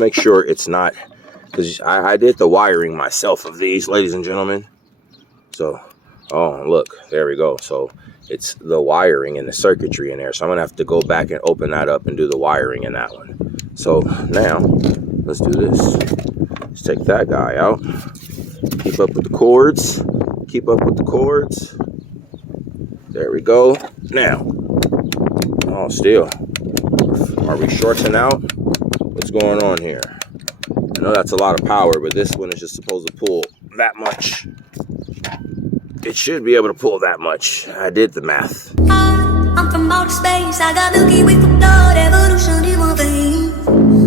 Make sure it's not, because I did the wiring myself of these, ladies and gentlemen. So, oh, look, there we go. So it's the wiring and the circuitry in there. So I'm gonna have to go back and open that up and do the wiring in that one. So now let's do this. Let's take that guy out. Keep up with the cords. Keep up with the cords. There we go. Now, oh, still, are we shorting out? What's going on here? I know that's a lot of power, but this one is just supposed to pull that much. It should be able to pull that much. I did the math. I'm from outer space. I got Milky Way for blood, evolution in my veins.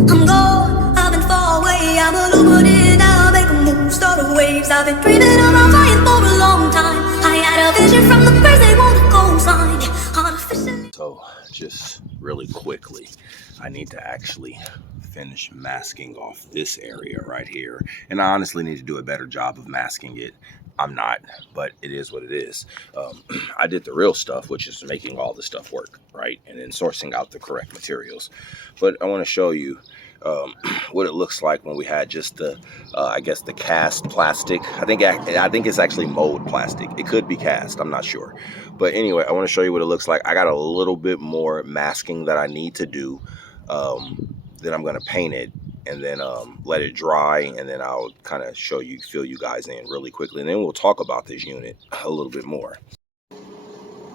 I'm gone, I've been far away. I'm illuminated, now I make a move, start the waves. I've been dreaming around flying for a long time. I had a vision from the birds, they want a coastline. Artificially. So, just really quickly, I need to actually finish masking off this area right here. And I honestly need to do a better job of masking it. I'm not, but it is what it is. I did the real stuff, which is making all the stuff work, right? And then sourcing out the correct materials. But I want to show you what it looks like when we had just the, I guess the cast plastic. I think it's actually mold plastic. It could be cast, I'm not sure. But anyway, I want to show you what it looks like. I got a little bit more masking that I need to do. Then I'm going to paint it and then let it dry, and then I'll kind of fill you guys in really quickly, and then we'll talk about this unit a little bit more.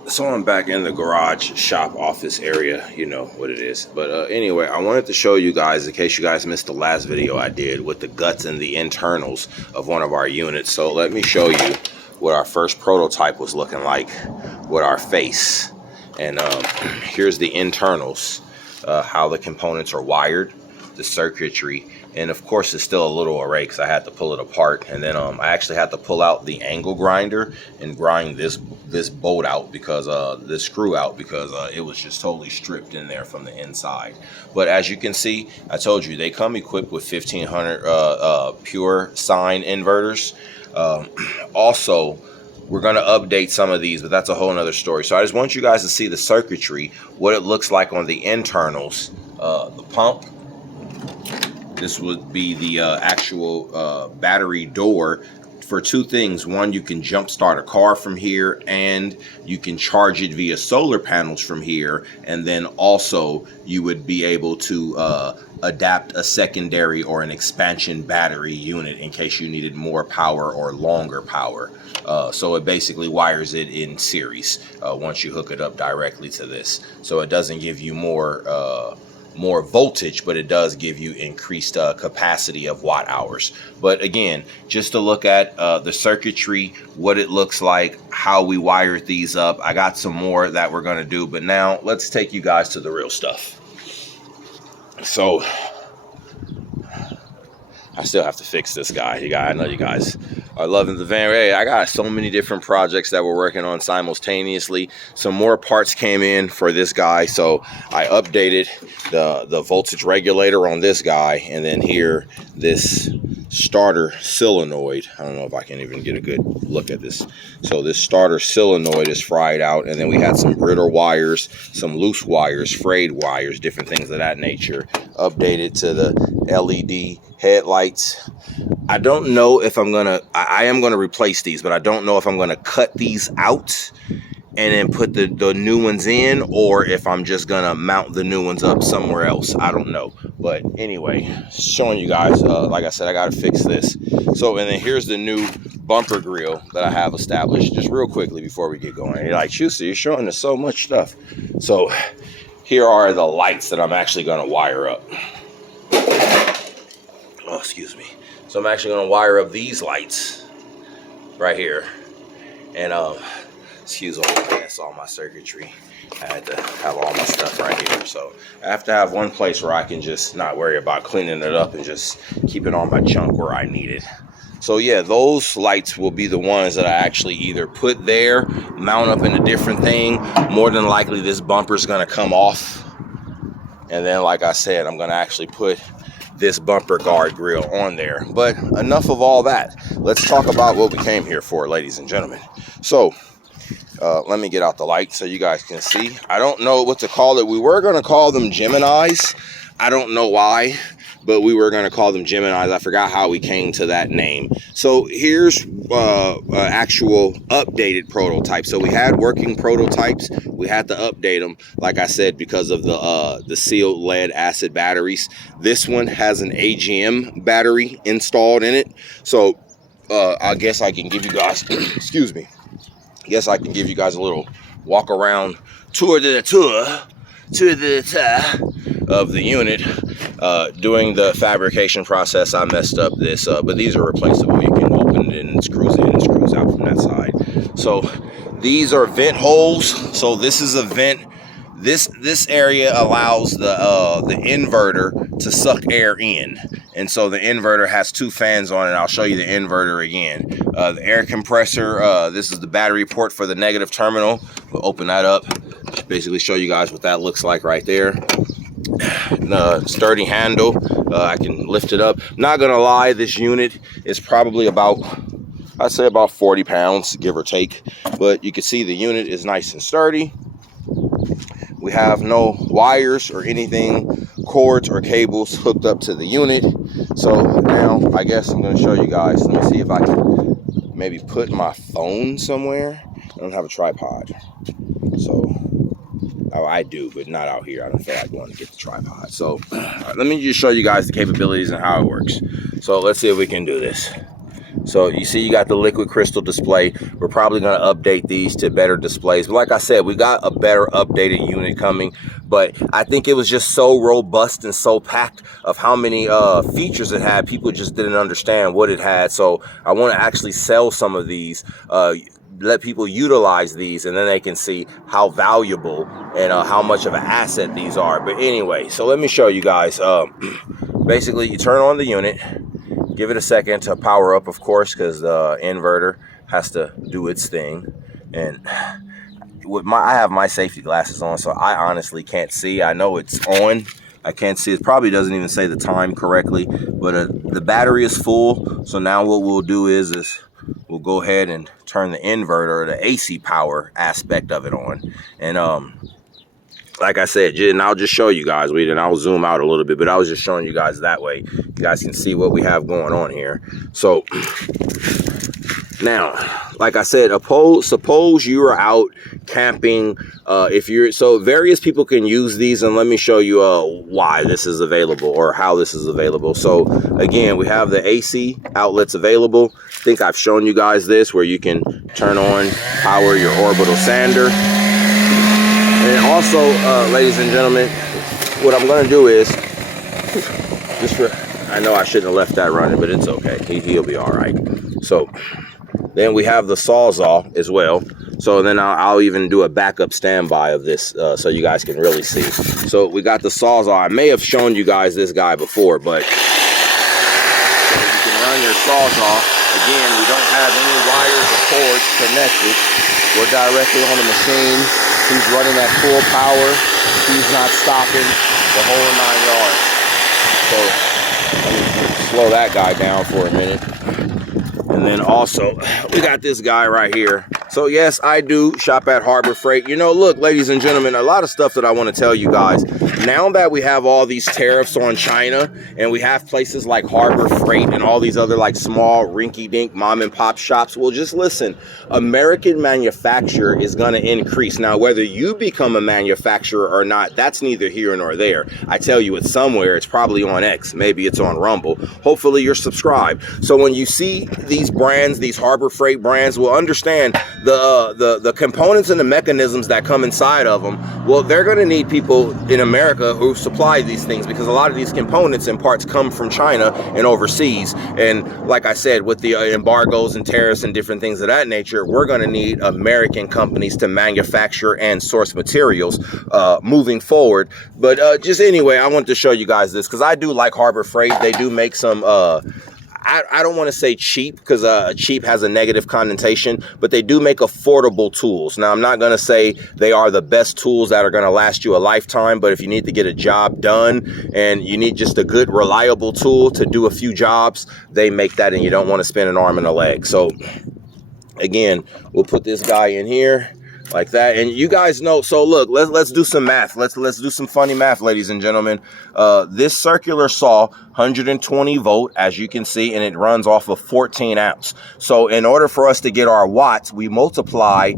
So I'm back in the garage shop office area, you know what it is. But anyway, I wanted to show you guys, in case you guys missed the last video I did with the guts and the internals of one of our units. So let me show you what our first prototype was looking like with our face. And here's the internals, how the components are wired, the circuitry, and of course it's still a little array because I had to pull it apart. And then I actually had to pull out the angle grinder and grind this bolt out, because this screw out, because it was just totally stripped in there from the inside. But as you can see, I told you they come equipped with 1500 pure sine inverters. Also, we're going to update some of these, but that's a whole nother story. So I just want you guys to see the circuitry, what it looks like on the internals. The pump. This would be the actual battery door for two things. One, you can jump start a car from here, and you can charge it via solar panels from here. And then also you would be able to adapt a secondary or an expansion battery unit in case you needed more power or longer power. So it basically wires it in series once you hook it up directly to this. So it doesn't give you more voltage, but it does give you increased capacity of watt hours. But again, just to look at the circuitry, what it looks like, how we wired these up. I got some more that we're going to do, but now let's take you guys to the real stuff. So I still have to fix this guy. I know you guys are loving the van. Hey, I got so many different projects that we're working on simultaneously. Some more parts came in for this guy, so I updated the voltage regulator on this guy, and then here this starter solenoid. I don't know if I can even get a good look at this. So this starter solenoid is fried out, and then we had some brittle wires, some loose wires, frayed wires, different things of that nature. Updated to the LED headlights. I don't know if I am gonna replace these, but I don't know if I'm gonna cut these out and then put the new ones in, or if I'm just gonna mount the new ones up somewhere else. I don't know. But anyway, showing you guys, like I said, I gotta fix this. So, and then here's the new bumper grill that I have established, just real quickly before we get going. You're like, Schuster, you're showing us so much stuff. So here are the lights that I'm actually gonna wire up. Oh, excuse me. So I'm actually gonna wire up these lights right here. And excuse me, that's all my circuitry. I had to have all my stuff right here. So I have to have one place where I can just not worry about cleaning it up and just keeping all my junk where I need it. So yeah, those lights will be the ones that I actually either put there, mount up in a different thing. More than likely this bumper is gonna come off. And then, like I said, I'm gonna actually put this bumper guard grill on there. But enough of all that. Let's talk about what we came here for, ladies and gentlemen. So let me get out the light so you guys can see. I don't know what to call it. We were going to call them Geminis. I don't know why, but we were going to call them Geminis. I forgot how we came to that name. So here's actual updated prototype. So we had working prototypes. We had to update them, like I said, because of the sealed lead acid batteries. This one has an AGM battery installed in it. So I guess I can give you guys, excuse me, I guess I can give you guys a little walk around tour of the unit. During the fabrication process, I messed up this, but these are replaceable. You can open it and screws in and screws out from that side. So these are vent holes. So this is a vent. This area allows the inverter to suck air in, and so the inverter has two fans on it. I'll show you the inverter again. The air compressor. This is the battery port for the negative terminal. We'll open that up. Basically, show you guys what that looks like right there. Sturdy handle. I can lift it up. Not gonna lie, this unit is probably about, I'd say about 40 pounds, give or take. But you can see the unit is nice and sturdy. We have no wires or anything, cords or cables hooked up to the unit. So now I guess I'm going to show you guys. Let me see if I can maybe put my phone somewhere. I don't have a tripod. So, oh, I do, but not out here. I don't feel like going to get the tripod. So let me just show you guys the capabilities and how it works. So let's see if we can do this. So you see you got the liquid crystal display. We're probably going to update these to better displays. But like I said, we got a better updated unit coming. But I think it was just so robust and so packed of how many features it had. People just didn't understand what it had. So I want to actually sell some of these, let people utilize these, and then they can see how valuable and how much of an asset these are. But anyway, so let me show you guys. Basically, you turn on the unit. Give it a second to power up, of course, because the inverter has to do its thing. And with I have my safety glasses on, so I honestly can't see. I know it's on. I can't see. It probably doesn't even say the time correctly, but the battery is full. So now what we'll do is we'll go ahead and turn the inverter, the AC power aspect of it on. And like I said, and I'll just show you guys, and I'll zoom out a little bit, but I was just showing you guys that way. You guys can see what we have going on here. So now, like I said, suppose you are out camping. So various people can use these, and let me show you why this is available or how this is available. So again, we have the AC outlets available. I think I've shown you guys this, where you can turn on, power your orbital sander. And also, ladies and gentlemen, what I'm going to do is, I know I shouldn't have left that running, but it's okay. He'll be all right. So then we have the Sawzall as well. So then I'll even do a backup standby of this so you guys can really see. So we got the Sawzall. I may have shown you guys this guy before, but so you can run your Sawzall. Again, we don't have any wires or cords connected. We're directly on the machine. He's running at full power. He's not stopping, the whole 9 yards. So let me slow that guy down for a minute. And then also, we got this guy right here. So yes, I do shop at Harbor Freight. You know, look, ladies and gentlemen, a lot of stuff that I want to tell you guys. Now that we have all these tariffs on China, and we have places like Harbor Freight and all these other like small rinky-dink mom and pop shops, well, just listen, American manufacture is going to increase. Now, whether you become a manufacturer or not, that's neither here nor there. I tell you, it's somewhere. It's probably on X. Maybe it's on Rumble. Hopefully you're subscribed. So when you see these brands, these Harbor Freight brands, will understand the components and the mechanisms that come inside of them. Well, they're going to need people in America who supply these things, because a lot of these components and parts come from China and overseas. And like I said, with the embargoes and tariffs and different things of that nature, we're going to need American companies to manufacture and source materials moving forward. But just anyway, I wanted to show you guys this because I do like Harbor Freight. They do make some I don't want to say cheap, because cheap has a negative connotation, but they do make affordable tools. Now, I'm not going to say they are the best tools that are going to last you a lifetime, but if you need to get a job done and you need just a good, reliable tool to do a few jobs, they make that, and you don't want to spend an arm and a leg. So again, we'll put this guy in here. like that. And you guys know, so look, let's do some math. Let's do some funny math, ladies and gentlemen. This circular saw 120 volt, as you can see, and it runs off of 14 amps. So in order for us to get our watts, we multiply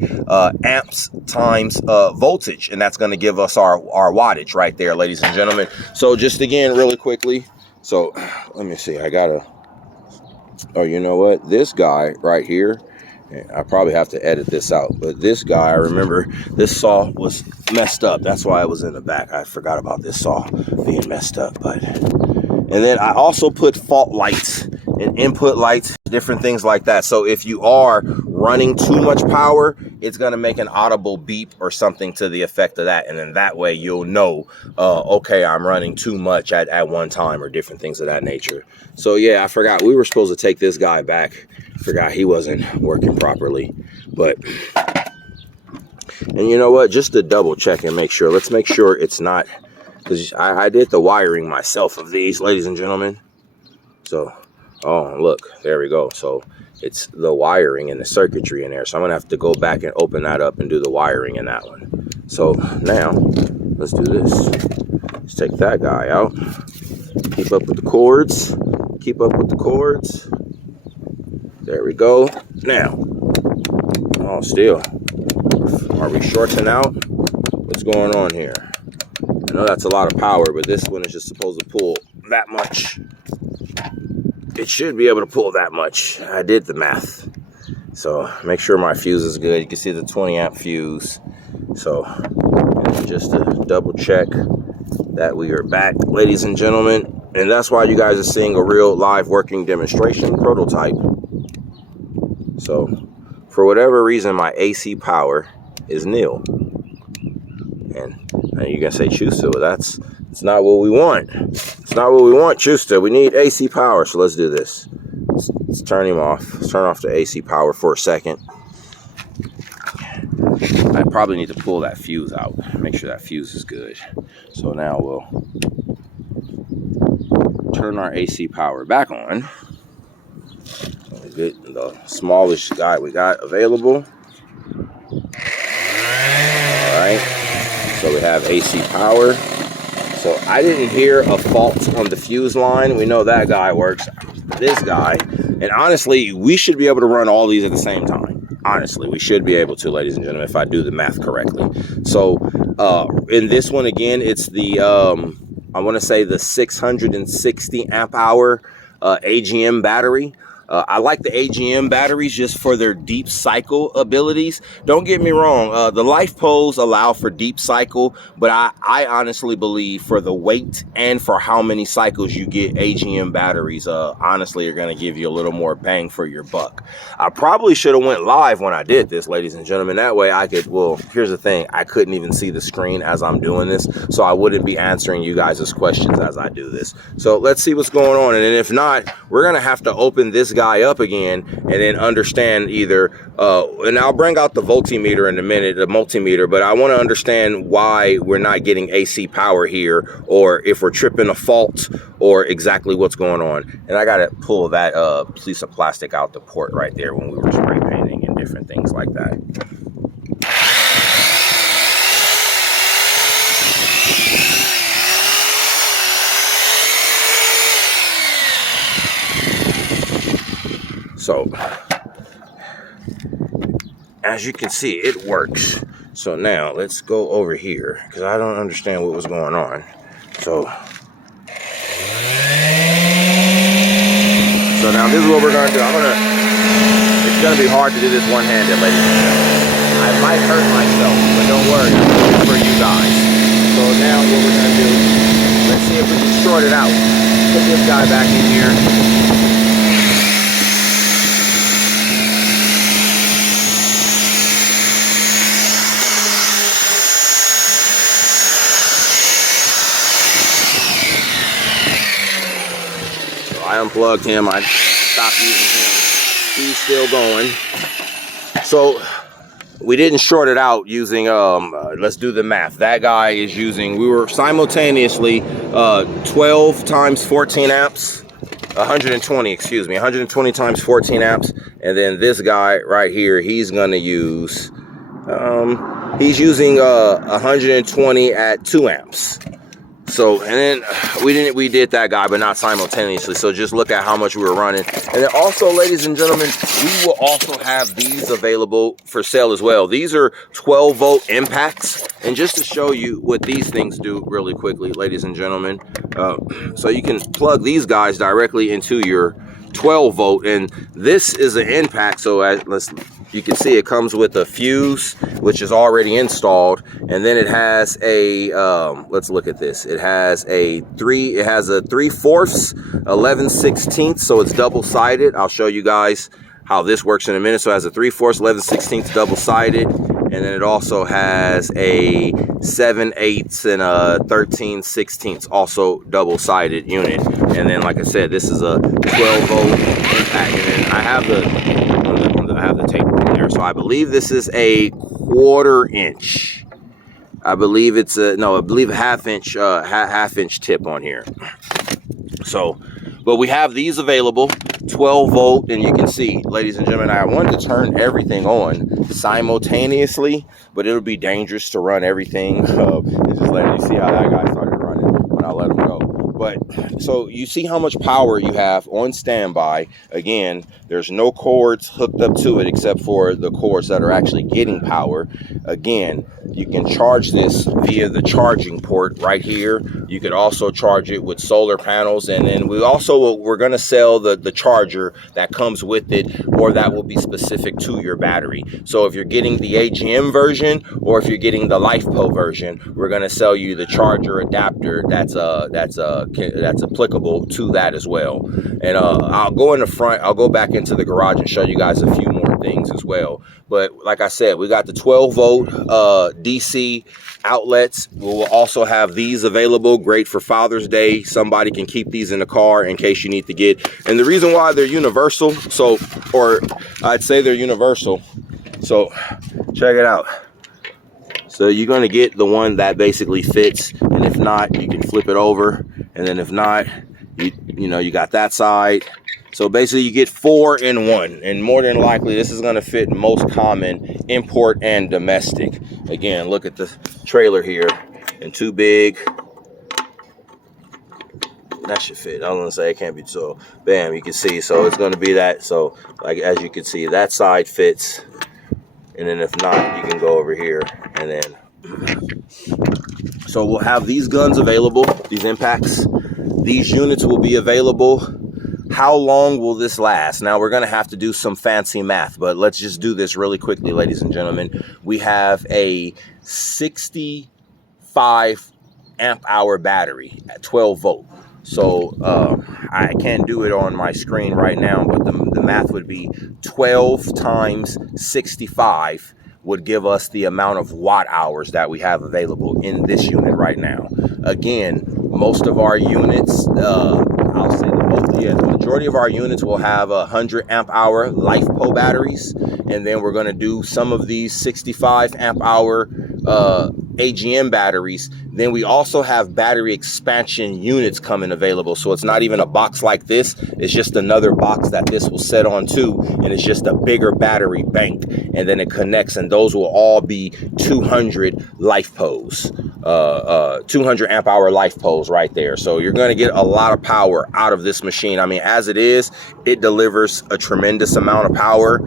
amps times voltage, and that's going to give us our wattage right there, ladies and gentlemen. So just again, really quickly. So let me see, oh, you know what? This guy right here, I probably have to edit this out, but this guy, I remember this saw was messed up. That's why it was in the back. I forgot about this saw being messed up. And then I also put fault lights and input lights, different things like that. So if you are running too much power, it's going to make an audible beep or something to the effect of that. And then that way you'll know, okay, I'm running too much at one time, or different things of that nature. So yeah, I forgot we were supposed to take this guy back. Forgot he wasn't working properly. But, and you know what, just to double check and make sure, let's make sure it's not, because I did the wiring myself of these, ladies and gentlemen. So, oh, look, there we go. So it's the wiring and the circuitry in there. So I'm gonna have to go back and open that up and do the wiring in that one. So now let's do this. Let's take that guy out. Keep up with the cords. Keep up with the cords. There we go. Now, oh, still, are we shorting out? What's going on here? I know that's a lot of power, but this one is just supposed to pull that much. It should be able to pull that much. I did the math. So make sure my fuse is good. You can see the 20 amp fuse. So just to double check that we are back, ladies and gentlemen. And that's why you guys are seeing a real live working demonstration prototype. So for whatever reason, my AC power is nil. And you can say, Chusta, well, it's not what we want. It's not what we want, Chusta. We need AC power. So let's do this. Let's turn him off. Let's turn off the AC power for a second. I probably need to pull that fuse out. Make sure that fuse is good. So now we'll turn our AC power back on. Get the smallest guy we got available. All right. So we have AC power. So I didn't hear a fault on the fuse line. We know that guy works. This guy, and honestly, we should be able to run all these at the same time. Honestly, we should be able to, ladies and gentlemen, if I do the math correctly. So in this one, again, it's the, I want to say the 660 amp hour AGM battery. I like the AGM batteries just for their deep cycle abilities. Don't get me wrong, the life poles allow for deep cycle, but I honestly believe for the weight and for how many cycles you get, AGM batteries honestly are going to give you a little more bang for your buck. I probably should have went live when I did this, ladies and gentlemen. That way I could, well, here's the thing, I couldn't even see the screen as I'm doing this, so I wouldn't be answering you guys' questions as I do this. So let's see what's going on, and if not, we're going to have to open this guy up again and then understand either and I'll bring out the voltmeter in a minute, the multimeter, but I want to understand why we're not getting AC power here, or if we're tripping a fault, or exactly what's going on. And I got to pull that piece of plastic out the port right there when we were spray painting and different things like that. So, as you can see, it works. So now, let's go over here, because I don't understand what was going on. So now this is what we're going to do. It's going to be hard to do this one-handed, ladies and gentlemen. I might hurt myself, but don't worry, I'm doing it for you guys. So now what we're going to do, let's see if we can short it out. Put this guy back in here. I unplugged him, I stopped using him, he's still going. So we didn't short it out using, let's do the math. That guy is using, we were simultaneously 12 times 14 amps, 120, excuse me, 120 times 14 amps. And then this guy right here, he's gonna use He's using 120 at 2 amps. So, and then we did that guy, but not simultaneously. So just look at how much we were running. And then also, ladies and gentlemen, we will also have these available for sale as well. These are 12 volt impacts. And just to show you what these things do really quickly, ladies and gentlemen, so you can plug these guys directly into your 12 volt, and this is an impact. So you can see it comes with a fuse, which is already installed, and then it has a let's look at this. It has a 3/4, 11/16, so it's double-sided. I'll show you guys how this works in a minute. So it has a 3/4, 11/16 double-sided, and then it also has a 7/8 and a 13/16, also double-sided unit. And then, like I said, this is a 12 volt impact, and then I have the tape on there. So I believe this is a 1/4 inch. I believe it's a half inch tip on here. So, but we have these available, 12 volt, and you can see, ladies and gentlemen, I wanted to turn everything on simultaneously, but it'll be dangerous to run everything. And just letting you see how that guy started running when I let him go. But so you see how much power you have on standby. Again, there's no cords hooked up to it except for the cords that are actually getting power. Again, you can charge this via the charging port right here. You could also charge it with solar panels, and then we're going to sell the charger that comes with it, or that will be specific to your battery. So if you're getting the AGM version, or if you're getting the LifePo version, we're going to sell you the charger adapter that's applicable to that as well. And I'll go in the front, I'll go back into the garage and show you guys a few more things as well. But like I said, we got the 12 volt DC outlets. We'll also have these available, great for Father's Day. Somebody can keep these in the car in case you need to get. And the reason why they're universal, or I'd say they're universal. So check it out. So you're going to get the one that basically fits, and if not, you can flip it over, and then if not, you got that side. So basically you get 4 in 1, and more than likely this is going to fit most common import and domestic. Again, look at the trailer here, and too big. That should fit. I was gonna say it can't be, so bam, you can see. So it's going to be that. So like, as you can see, that side fits, and then if not, you can go over here, and then so we'll have these guns available, these impacts. These units will be available. How long will this last? Now, we're going to have to do some fancy math, but let's just do this really quickly, ladies and gentlemen. We have a 65 amp hour battery at 12 volt. So I can't do it on my screen right now, but the math would be 12 times 65 would give us the amount of watt hours that we have available in this unit right now. Again, most of our units, I'll say the majority of our units will have 100 amp hour LifePo batteries, and then we're going to do some of these 65 amp hour AGM batteries. Then we also have battery expansion units coming available. So it's not even a box like this. It's just another box that this will set onto, and it's just a bigger battery bank, and then it connects, and those will all be 200 LifePos, 200 amp hour LifePos right there. So you're going to get a lot of power out of this machine. I mean, as it is, it delivers a tremendous amount of power.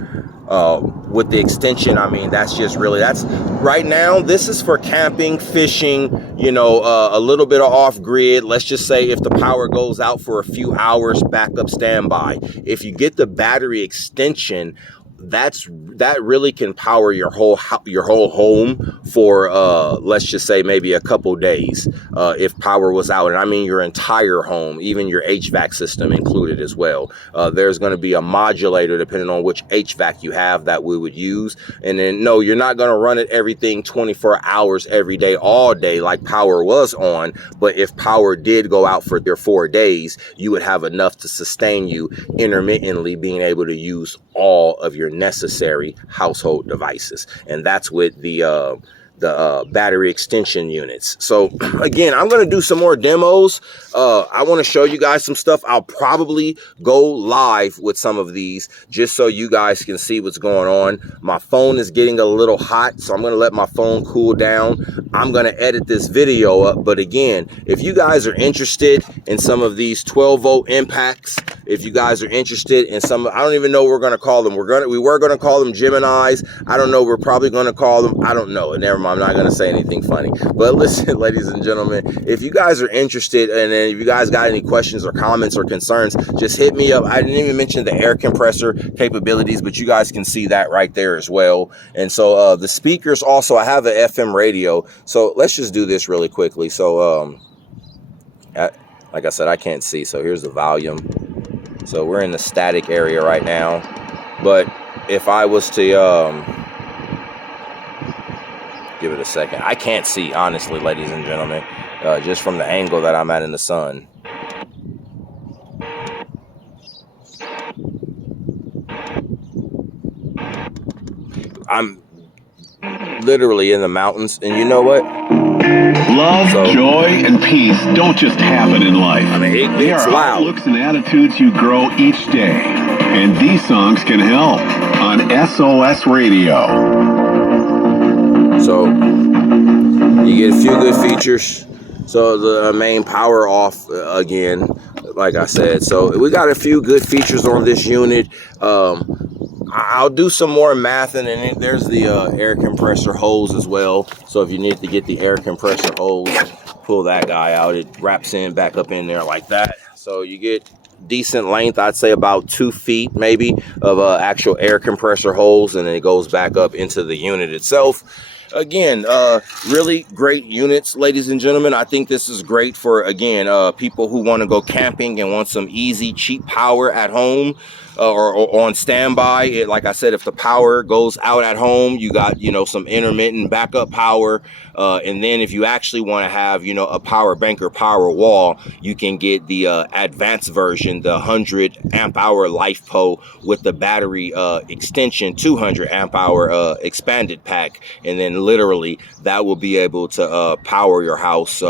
With the extension, I mean, that's right now, this is for camping, fishing, a little bit of off grid. Let's just say if the power goes out for a few hours, backup standby. If you get the battery extension, that really can power your whole home for let's just say maybe a couple days if power was out. And I mean your entire home, even your HVAC system included as well. There's going to be a modulator depending on which HVAC you have that we would use. And then no, you're not going to run it everything 24 hours every day, all day like power was on. But if power did go out for their 4 days, you would have enough to sustain you intermittently, being able to use all of your necessary household devices. And that's with the battery extension units. So again, I'm going to do some more demos. I want to show you guys some stuff. I'll probably go live with some of these just so you guys can see what's going on. My phone is getting a little hot, so I'm going to let my phone cool down. I'm going to edit this video up. But again, if you guys are interested in some of these 12-volt impacts, if you guys are interested in some, I don't even know what we're going to call them. We were going to call them Geminis. I don't know. We're probably going to call them, I don't know. Never mind. I'm not going to say anything funny. But listen, ladies and gentlemen, if you guys are interested, and if you guys got any questions or comments or concerns, just hit me up. I didn't even mention the air compressor capabilities, but you guys can see that right there as well. And so the speakers also, I have an FM radio. So let's just do this really quickly. So like I said, I can't see. So here's the volume. So we're in the static area right now. But if I was to give it a second, I can't see, honestly, ladies and gentlemen, just from the angle that I'm at in the sun. I'm literally in the mountains, and you know what? Love, joy, and peace don't just happen in life. I mean, they are loud. outlooks and attitudes you grow each day. And these songs can help on SOS Radio. So you get a few good features. So the main power off again, like I said. So we got a few good features on this unit. I'll do some more math, and then there's the air compressor hose as well. So if you need to get the air compressor hose, pull that guy out. It wraps in back up in there like that. So you get decent length, I'd say about 2 feet maybe of actual air compressor hose, and then it goes back up into the unit itself. Again, really great units, ladies and gentlemen. I think this is great for, again, people who want to go camping and want some easy, cheap power at home. Or on standby. Like I said, if the power goes out at home, you got, you know, some intermittent backup power. And then if you actually want to have, you know, a power bank or power wall, you can get the advanced version, the 100 amp hour LiFePO with the battery extension 200 amp hour expanded pack. And then literally that will be able to power your house.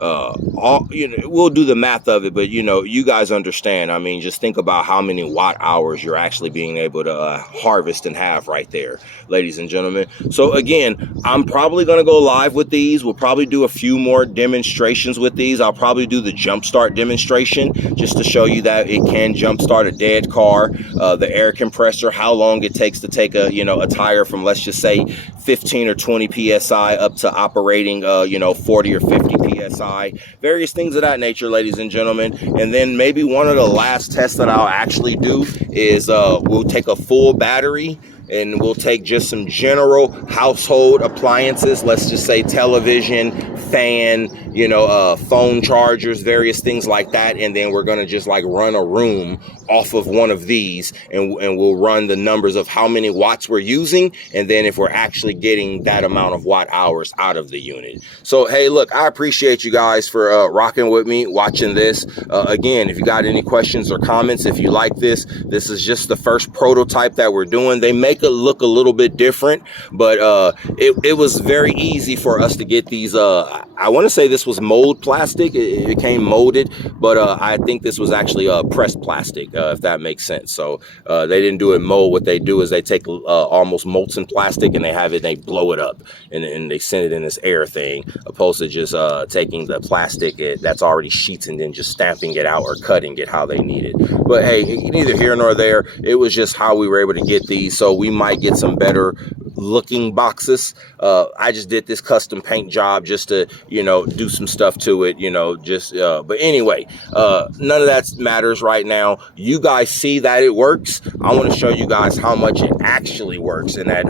You know, we'll do the math of it, but you know, you guys understand. I mean, just think about how many watt hours you're actually being able to harvest and have right there, ladies and gentlemen. So again, I'm probably going to go live with these. We'll probably do a few more demonstrations with these. I'll probably do the jump start demonstration just to show you that it can jump start a dead car. The air compressor, how long it takes to take a, you know, a tire from, let's just say 15 or 20 psi up to operating, you know, 40 or 50 psi, various things of that nature, ladies and gentlemen. And then maybe one of the last tests that I'll actually do is we'll take a full battery and we'll take just some general household appliances, let's just say television, fan, you know, phone chargers, various things like that. And then we're going to just like run a room off of one of these, and we'll run the numbers of how many watts we're using, and then if we're actually getting that amount of watt hours out of the unit. So hey, look, I appreciate you guys for rocking with me, watching this. Again, if you got any questions or comments, if you like this is just the first prototype that we're doing. They make it look a little bit different, but it was very easy for us to get these. I want to say this was mold plastic. It came molded, but I think this was actually pressed plastic. If that makes sense. So they didn't do it mold. What they do is they take almost molten plastic and they have it, they blow it up and they send it in this air thing, opposed to just taking the plastic that's already sheets and then just stamping it out or cutting it how they need it. But hey, neither here nor there. It was just how we were able to get these. So we might get some better looking boxes. I just did this custom paint job just to, you know, do some stuff to it, you know, just but anyway, none of that matters right now. You guys see that it works. I want to show you guys how much it actually works, and that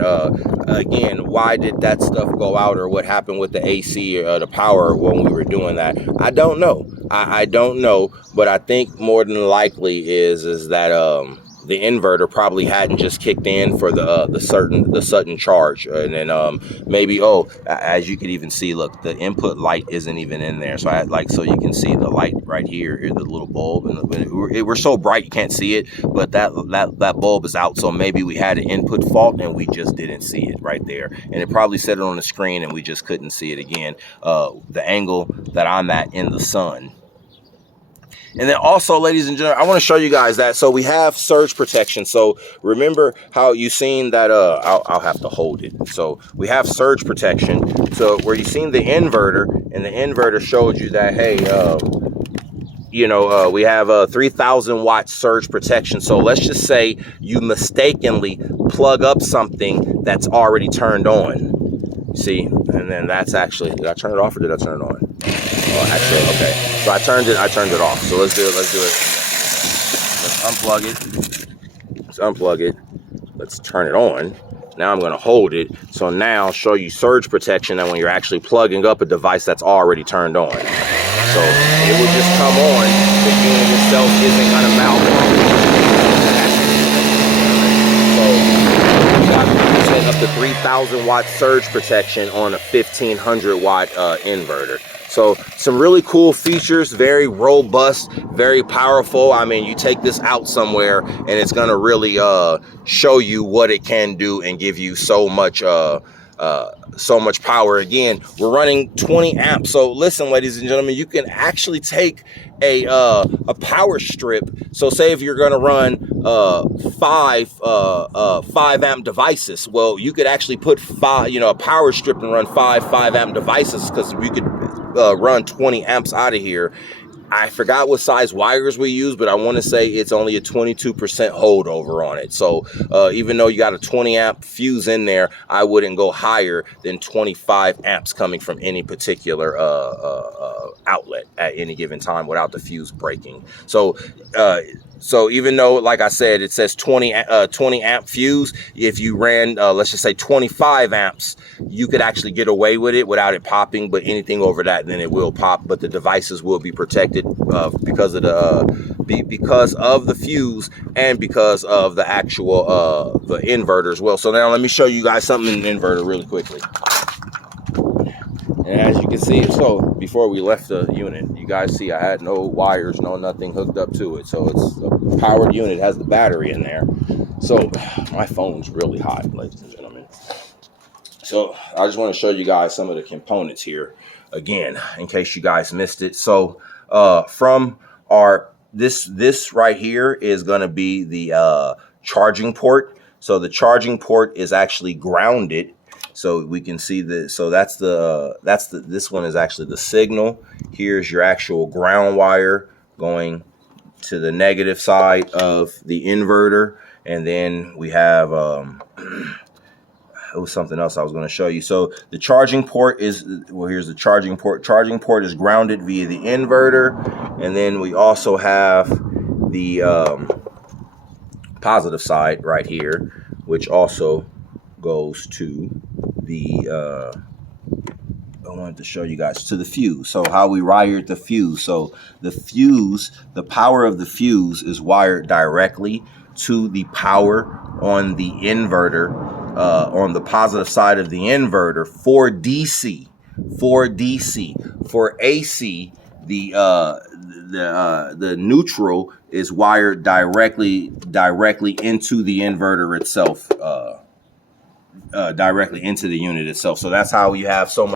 again, why did that stuff go out, or what happened with the AC or the power when we were doing that? I don't know. I don't know, but I think more than likely is that the inverter probably hadn't just kicked in for the sudden charge, and then maybe, oh, as you can even see, look, the input light isn't even in there. So so you can see the light right here, the little bulb, and we're so bright you can't see it, but that bulb is out. So maybe we had an input fault and we just didn't see it right there, and it probably said it on the screen and we just couldn't see it. Again, the angle that I'm at in the sun. And then also, ladies and gentlemen, I want to show you guys that. So we have surge protection. So remember how you seen that, I'll have to hold it. So we have surge protection. So where you seen the inverter, and the inverter showed you that, hey, we have a 3,000 watt surge protection. So let's just say you mistakenly plug up something that's already turned on. See, and then that's actually, did I turn it off or did I turn it on? Oh, actually, okay. So I turned it off. So let's do it. Let's unplug it. Let's turn it on. Now I'm going to hold it. So now I'll show you surge protection, and when you're actually plugging up a device that's already turned on. So it will just come on. The unit itself isn't going to malfunction. So up to 3,000 watt surge protection on a 1,500 watt inverter. So some really cool features, very robust, very powerful. I mean, you take this out somewhere and it's going to really show you what it can do and give you so much power. Again, we're running 20 amps. So listen, ladies and gentlemen, you can actually take a power strip. So say if you're going to run 5 amp devices, well, you could actually put a power strip and run 5 amp devices, because we could run 20 amps out of here. I forgot what size wires we use, but I want to say it's only a 22% holdover on it. So even though you got a 20 amp fuse in there, I wouldn't go higher than 25 amps coming from any particular outlet at any given time without the fuse breaking. So even though, like I said, it says 20 amp fuse, if you ran, let's just say 25 amps, you could actually get away with it without it popping. But anything over that, then it will pop. But the devices will be protected because of the fuse and because of the actual the inverter as well. So now let me show you guys something in the inverter really quickly. And as you can see, so before we left the unit, you guys see I had no wires, no nothing hooked up to it. So it's a powered unit, has the battery in there. So my phone's really hot, ladies and gentlemen. So I just want to show you guys some of the components here again, in case you guys missed it. So from our, this right here is going to be the charging port. So the charging port is actually grounded. So we can see that. So this one is actually the signal. Here's your actual ground wire going to the negative side of the inverter. And then we have, it was something else I was going to show you. So the charging port is, well, here's the charging port. Charging port is grounded via the inverter. And then we also have the positive side right here, which also goes to the I wanted to show you guys to the fuse. So how we wired the fuse. So the fuse, the power of the fuse is wired directly to the power on the inverter, on the positive side of the inverter for DC. For DC, for AC, the neutral is wired directly into the inverter itself. Directly into the unit itself. So that's how you have so